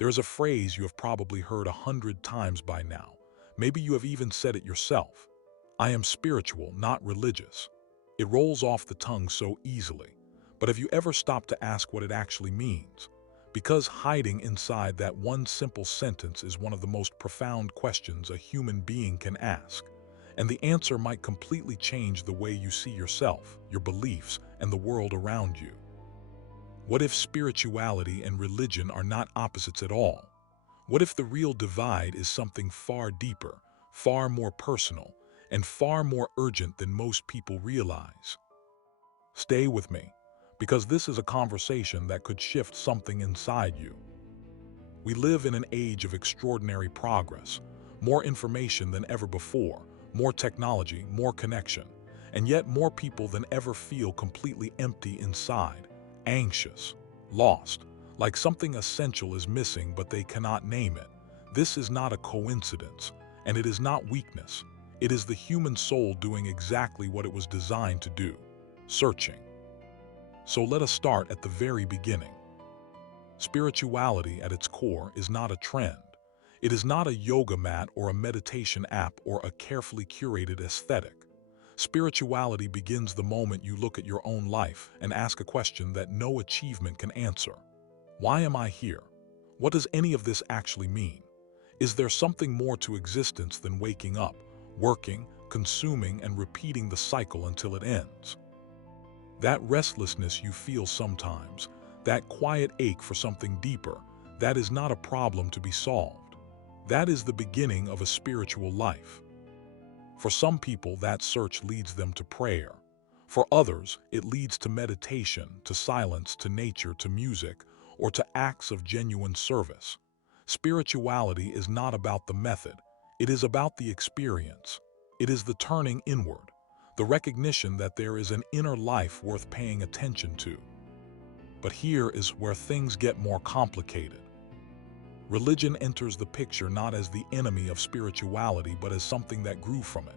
There's a phrase you have probably heard 100 times by now. Maybe you have even said it yourself. I am spiritual, not religious. It rolls off the tongue so easily. But have you ever stopped to ask what it actually means? Because hiding inside that one simple sentence is one of the most profound questions a human being can ask. And the answer might completely change the way you see yourself, your beliefs, and the world around you. What if spirituality and religion are not opposites at all? What if the real divide is something far deeper, far more personal, and far more urgent than most people realize? Stay with me, because this is a conversation that could shift something inside you. We live in an age of extraordinary progress, more information than ever before, more technology, more connection, and yet more people than ever feel completely empty inside, anxious, lost, like something essential is missing but they cannot name it. This is not a coincidence, and it is not weakness. It is the human soul doing exactly what it was designed to do, searching. So let us start at the very beginning. Spirituality at its core is not a trend. It is not a yoga mat or a meditation app or a carefully curated aesthetic. Spirituality begins the moment you look at your own life and ask a question that no achievement can answer. Why am I here? What does any of this actually mean? Is there something more to existence than waking up, working, consuming, and repeating the cycle until it ends? That restlessness you feel sometimes, that quiet ache for something deeper, that is not a problem to be solved. That is the beginning of a spiritual life. For some people, that search leads them to prayer. For others, it leads to meditation, to silence, to nature, to music, or to acts of genuine service. Spirituality is not about the method. It is about the experience. It is the turning inward, the recognition that there is an inner life worth paying attention to. But here is where things get more complicated. Religion enters the picture not as the enemy of spirituality, but as something that grew from it.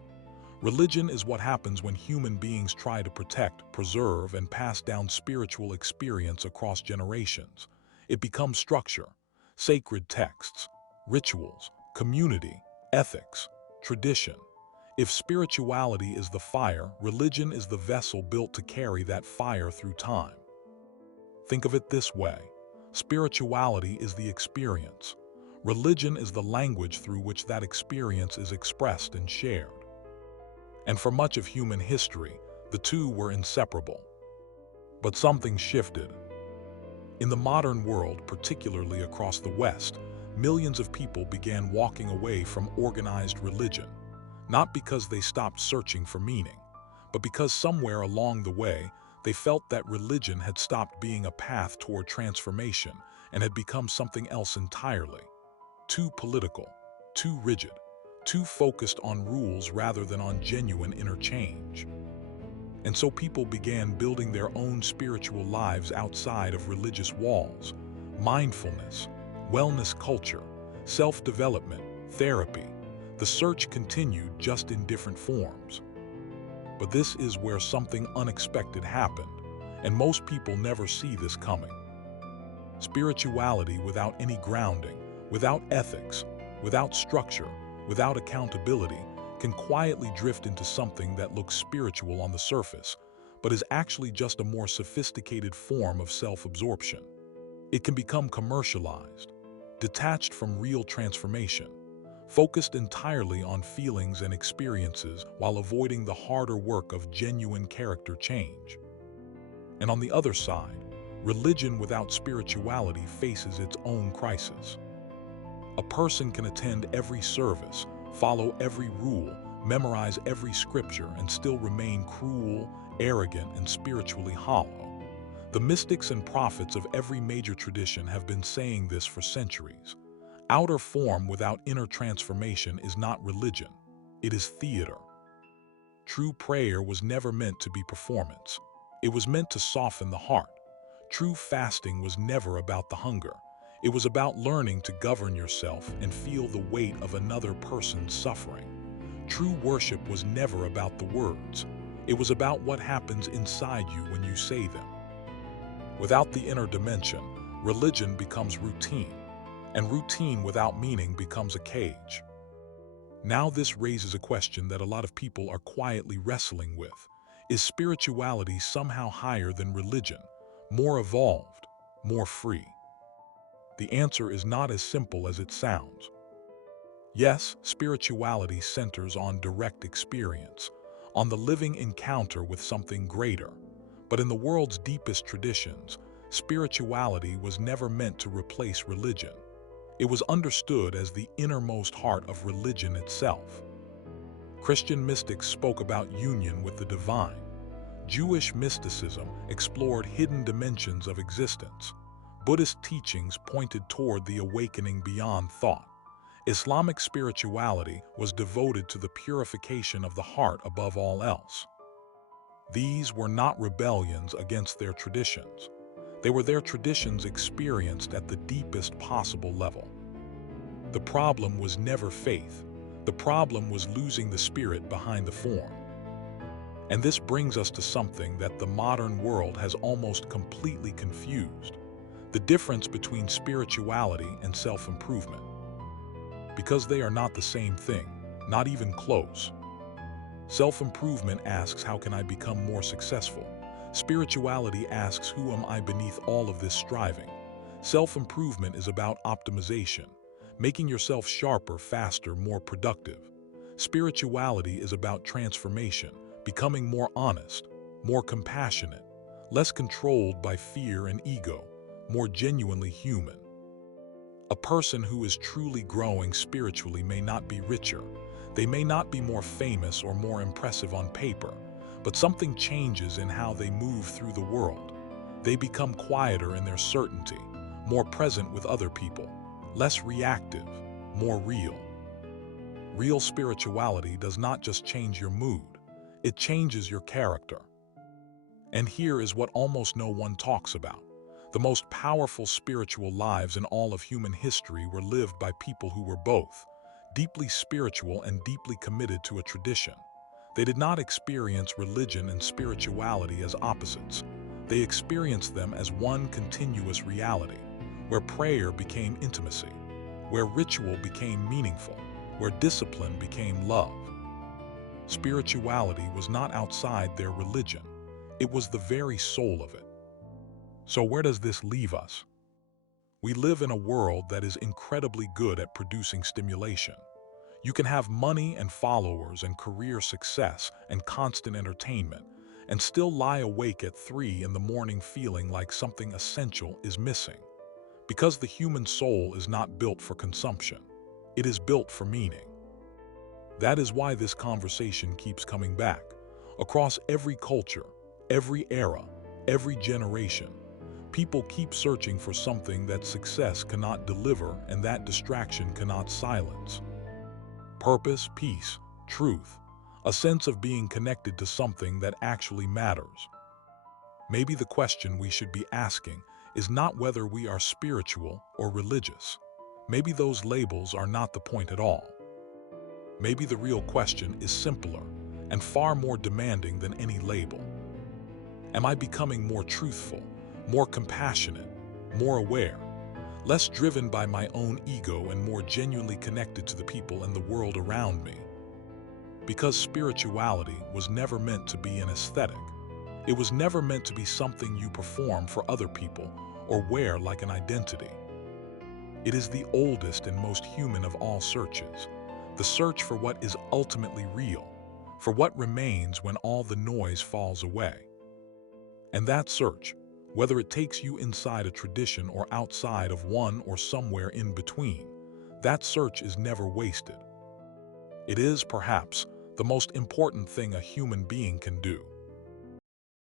Religion is what happens when human beings try to protect, preserve, and pass down spiritual experience across generations. It becomes structure, sacred texts, rituals, community, ethics, tradition. If spirituality is the fire, religion is the vessel built to carry that fire through time. Think of it this way. Spirituality is the experience. Religion is the language through which that experience is expressed and shared. And for much of human history, the two were inseparable. But something shifted. In the modern world, particularly across the West, millions of people began walking away from organized religion, not because they stopped searching for meaning, but because somewhere along the way, they felt that religion had stopped being a path toward transformation and had become something else entirely. Too political, too rigid, too focused on rules rather than on genuine inner change. And so people began building their own spiritual lives outside of religious walls. Mindfulness, wellness culture, self-development, therapy. The search continued, just in different forms. But this is where something unexpected happened, and most people never see this coming. Spirituality without any grounding, without ethics, without structure, without accountability, can quietly drift into something that looks spiritual on the surface, but is actually just a more sophisticated form of self-absorption. It can become commercialized, detached from real transformation, focused entirely on feelings and experiences while avoiding the harder work of genuine character change. And on the other side, religion without spirituality faces its own crisis. A person can attend every service, follow every rule, memorize every scripture, and still remain cruel, arrogant, and spiritually hollow. The mystics and prophets of every major tradition have been saying this for centuries. Outer form without inner transformation is not religion. It is theater. True prayer was never meant to be performance. It was meant to soften the heart. True fasting was never about the hunger. It was about learning to govern yourself and feel the weight of another person's suffering. True worship was never about the words. It was about what happens inside you when you say them. Without the inner dimension, religion becomes routine. and routine without meaning becomes a cage. Now this raises a question that a lot of people are quietly wrestling with. Is spirituality somehow higher than religion, more evolved, more free? The answer is not as simple as it sounds. Yes, spirituality centers on direct experience, on the living encounter with something greater. But in the world's deepest traditions, spirituality was never meant to replace religion. It was understood as the innermost heart of religion itself. Christian mystics spoke about union with the divine. Jewish mysticism explored hidden dimensions of existence. Buddhist teachings pointed toward the awakening beyond thought. Islamic spirituality was devoted to the purification of the heart above all else. These were not rebellions against their traditions. They were their traditions experienced at the deepest possible level. The problem was never faith. The problem was losing the spirit behind the form. And this brings us to something that the modern world has almost completely confused: the difference between spirituality and self-improvement. Because they are not the same thing, not even close. Self-improvement asks, how can I become more successful? Spirituality asks, who am I beneath all of this striving? Self-improvement is about optimization, making yourself sharper, faster, more productive. Spirituality is about transformation, becoming more honest, more compassionate, less controlled by fear and ego, more genuinely human. A person who is truly growing spiritually may not be richer, they may not be more famous or more impressive on paper, but something changes in how they move through the world. They become quieter in their certainty, more present with other people, less reactive, more real. Real spirituality does not just change your mood, it changes your character. And here is what almost no one talks about. The most powerful spiritual lives in all of human history were lived by people who were both deeply spiritual and deeply committed to a tradition. They did not experience religion and spirituality as opposites. They experienced them as one continuous reality, where prayer became intimacy, where ritual became meaningful, where discipline became love. Spirituality was not outside their religion. It was the very soul of it. So where does this leave us? We live in a world that is incredibly good at producing stimulation. You can have money and followers and career success and constant entertainment and still lie awake at 3 in the morning feeling like something essential is missing. Because the human soul is not built for consumption. It is built for meaning. That is why this conversation keeps coming back. Across every culture, every era, every generation, people keep searching for something that success cannot deliver and that distraction cannot silence. Purpose, peace, truth, a sense of being connected to something that actually matters. Maybe the question we should be asking is not whether we are spiritual or religious. Maybe those labels are not the point at all. Maybe the real question is simpler and far more demanding than any label. Am I becoming more truthful, more compassionate, more aware, less driven by my own ego and more genuinely connected to the people and the world around me? Because spirituality was never meant to be an aesthetic. It was never meant to be something you perform for other people or wear like an identity. It is the oldest and most human of all searches, the search for what is ultimately real, for what remains when all the noise falls away. And that search, whether it takes you inside a tradition or outside of one or somewhere in between, that search is never wasted. It is, perhaps, the most important thing a human being can do.